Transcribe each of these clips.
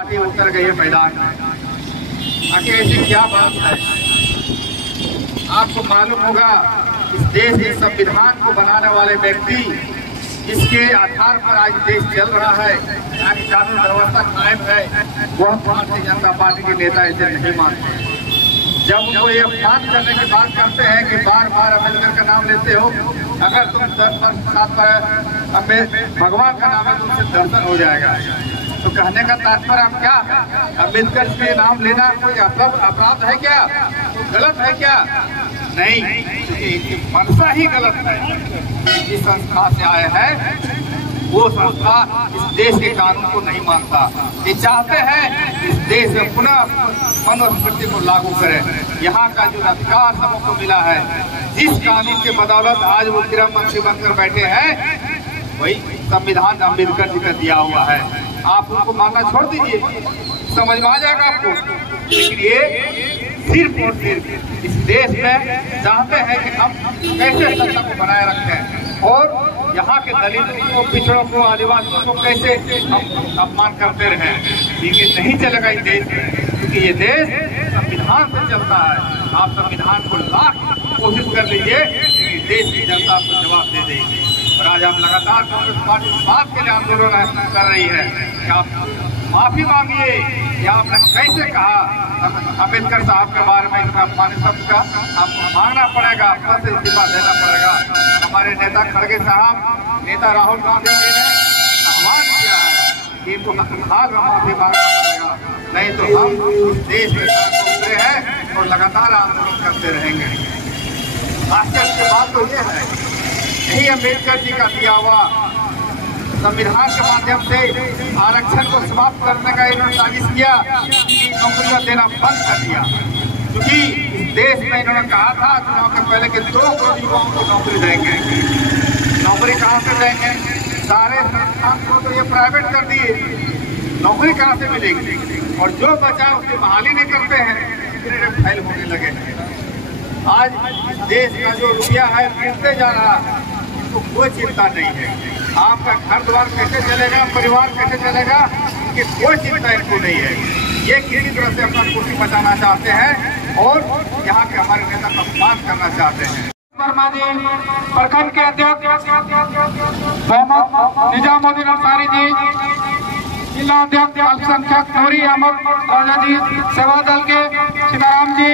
Party उतर गई है मैदान में। आखिर ऐसी क्या बात है? आपको मालूम होगा इस देश के संविधान को बनाने वाले व्यक्ति जिसके आधार पर आज देश चल रहा है, यहाँ की कानून व्यवस्था कायम है, वह भारतीय जनता पार्टी के नेता इसे नहीं मानते। जब वो ये अपमान करने की बात करते हैं कि बार बार अम्बेडकर का नाम लेते हो, अगर तुम 10 वर्ष 7 बार भगवान का नाम है तो उनसे दर्शन हो जाएगा। तो कहने का तात्पर्य आप क्या है? अम्बेडकर के नाम लेना कोई अपराध है क्या? तो गलत है क्या? नहीं, इनकी मंशा ही गलत है। जिस संस्था से आए हैं वो संस्था इस देश के कानून को नहीं मानता। ये चाहते हैं इस देश में पुनः मनुस्मृति को लागू करें। यहाँ का जो अधिकार सबको मिला है, जिस कानून के बदौलत आज वो गृह मंत्री बनकर बैठे हैं, वही संविधान अम्बेडकर जी का दिया हुआ है। आप उनको मानना छोड़ दीजिए, समझ में आ जाएगा आपको। लेकिन ये सिर्फ और सिर्फ इस देश में चाहते हैं कि हम कैसे सत्ता को बनाए रखें और यहाँ के दलितों को, पिछड़ों को, आदिवासियों को कैसे हम अपमान करते रहें। लेकिन नहीं चलेगा इस देश में, क्योंकि ये देश संविधान से चलता है। आप संविधान को लाख कोशिश कर लीजिए कि देश की जनता आपको जवाब दे देगी। और आज हम लगातार कांग्रेस पार्टी इस बात के लिए आंदोलन कर रही है कि आप माफी मांगिए। या आपने कैसे कहा अम्बेडकर साहब के बारे में इतना अपमानित शब्द का आपको मांगना पड़ेगा, पद से इस्तीफा देना पड़ेगा। हमारे नेता खड़गे साहब, नेता राहुल गांधी जी ने आह्वान किया है कि इनको हाल में माफी मांगना पड़ेगा, नहीं तो हम इस देश में उतरे हैं और लगातार आंदोलन करते रहेंगे। आश्चर्य की बात तो ये है, यही अम्बेडकर जी का दिया हुआ संविधान के माध्यम से आरक्षण को समाप्त करने का इन्होंने साजिश किया कि नौकरियां देना बंद कर दिया। क्योंकि इस देश में इन्होंने कहा था चुनाव के पहले कि 2 करोड़ युवाओं को नौकरी देंगे। नौकरी कहाँ से देंगे? सारे संस्थान को तो ये प्राइवेट कर दिए, नौकरी कहाँ से मिलेगी? और जो बचा उसकी बहाली नहीं करते हैं, इसलिए फैल होने लगे। आज देश का जो रुपया है गिरते जा रहा है, इसको कोई चिंता नहीं है। आपका घर द्वार कैसे चलेगा, परिवार कैसे चलेगा, कि कोई चिंता इनको नहीं है। ये किसी तरह से अपना कुर्सी बचाना चाहते हैं और यहाँ के हमारे नेता का अपमान करना चाहते हैं। प्रखंड के अध्यक्ष मोहम्मद निजामुद्दीन अंसारी जी, जिला अध्यक्ष अल्पसंख्यक नूरी अहमद राजा जी, सेवा दल के सीताराम जी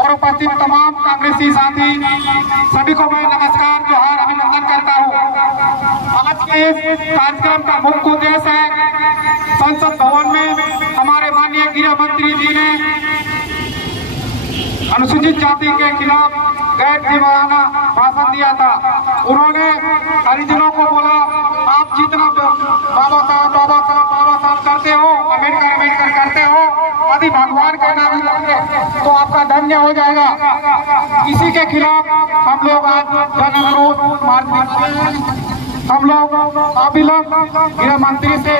और उपस्थित तमाम कांग्रेसी साथी, सभी को मैं नमस्कार, जोहार, अभिनंदन करता हूँ। आज के इस कार्यक्रम का मुख्य उद्देश्य है, संसद भवन में हमारे माननीय गृह मंत्री जी ने अनुसूचित जाति के खिलाफ गैर जिम्मेदाराना भाषण दिया था। उन्होंने हरिजनों को बोला, आप जितना बाबा साहब करते हो, अम्बेडकर करते हो, यदि भगवान का नाम लेंगे तो आपका धन्य हो जाएगा। इसी के खिलाफ हम लोग आज जन अनुरोध मार्च, हम लोग अविलंब गृह मंत्री से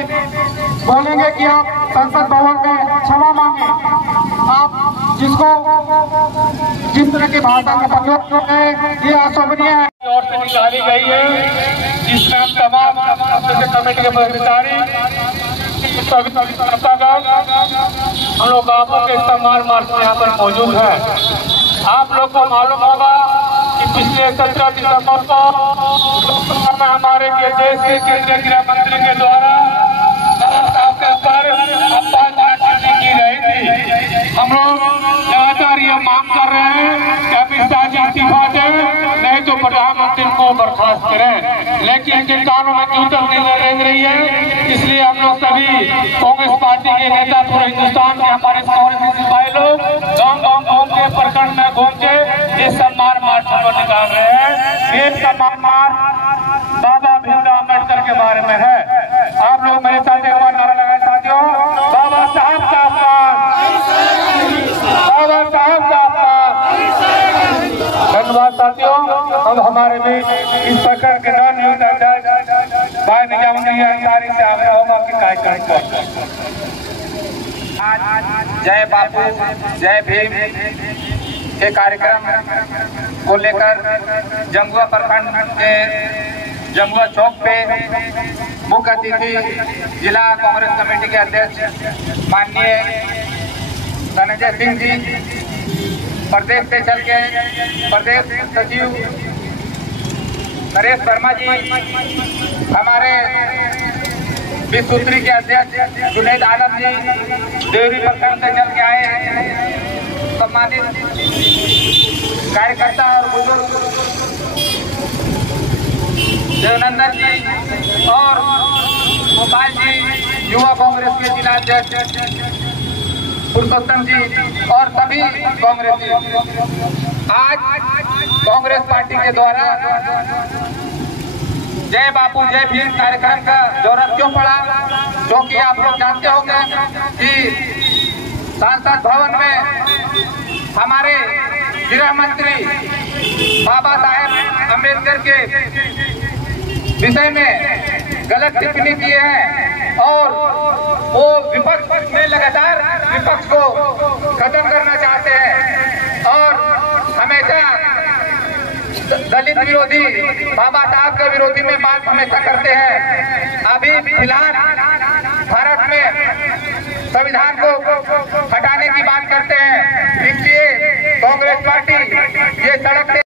बोलेंगे कि आप संसद भवन में क्षमा मांगे। आप जिस तरह की भाषा का प्रयोग कर रहे हैं, ये अशोभनीय है। और से निकाली गई है, जिसमें हम तमाम कमेटी के पदाधिकारी, हम लोग आपको के सम्मान मार्च में यहाँ पर मौजूद है। आप लोग को मालूम होगा कि पिछले 17 दिसंबर को लोकसभा में हमारे देश के केंद्रीय गृह मंत्री के द्वारा साहब के ऊपर अपमान की गई थी। हम लोग लगातार ये मांग कर रहे हैं कि अमित शाह जी इस्तीफा दें, नहीं तो प्रधानमंत्री को बर्खास्त करें। लेकिन जिन कानों में क्यों तक नहीं रेंग रही है, इसलिए हम लोग सभी कांग्रेस पार्टी के नेता पूरे हिंदुस्तान के हमारे कांग्रेस भाई लोग गाँव घूम के, प्रखंड में घूम के ये सम्मान मार्च निकाल रहे हैं। ये सम्मान मार्च बाबा भीमराव अम्बेडकर के बारे में है। आप लोग मेरे साथ एक बार नारा लगाए साथियों, बाबा साहब का अपमान, बाबा साहब का अपमान। धन्यवाद साथियों। अब हमारे भी इस प्रकार के नवनियुक्त अध्यक्ष भाई निजामुद्दीन अंसारी से आग्रह होगा कि कार्यक्रम को जय बापू जय भीम के कार्यक्रम को लेकर जंगुआ प्रखंड के जमुआ चौक पे मुख्य अतिथि जिला कांग्रेस कमेटी के अध्यक्ष माननीय धनंजय सिंह जी, प्रदेश से चल के प्रदेश सचिव नरेश वर्मा जी, हमारे विश्व सूत्री के अध्यक्ष जुनैद आलम जी, देवरी प्रखंड से चल के आए हैं सम्मानित कार्यकर्ता और बुजुर्ग देवनंदन जी और गोपाल जी, युवा कांग्रेस के जिला अध्यक्ष पुरुषोत्तम जी और सभी कांग्रेसी। आज कांग्रेस पार्टी के द्वारा जय बापू जय भीम कार्यक्रम का जरूरत क्यों पड़ा, क्योंकि आप लोग जानते होंगे कि संसद भवन में हमारे गृह मंत्री बाबा साहेब अम्बेडकर के विषय में गलत टिप्पणी किए हैं और वो विपक्ष में लगातार विपक्ष को खत्म करना चाहते हैं और हमेशा दलित विरोधी, बाबा साहब के विरोधी में बात हमेशा करते हैं। अभी फिलहाल भारत में संविधान को हटाने की बात करते हैं, इसलिए कांग्रेस पार्टी ये सड़क से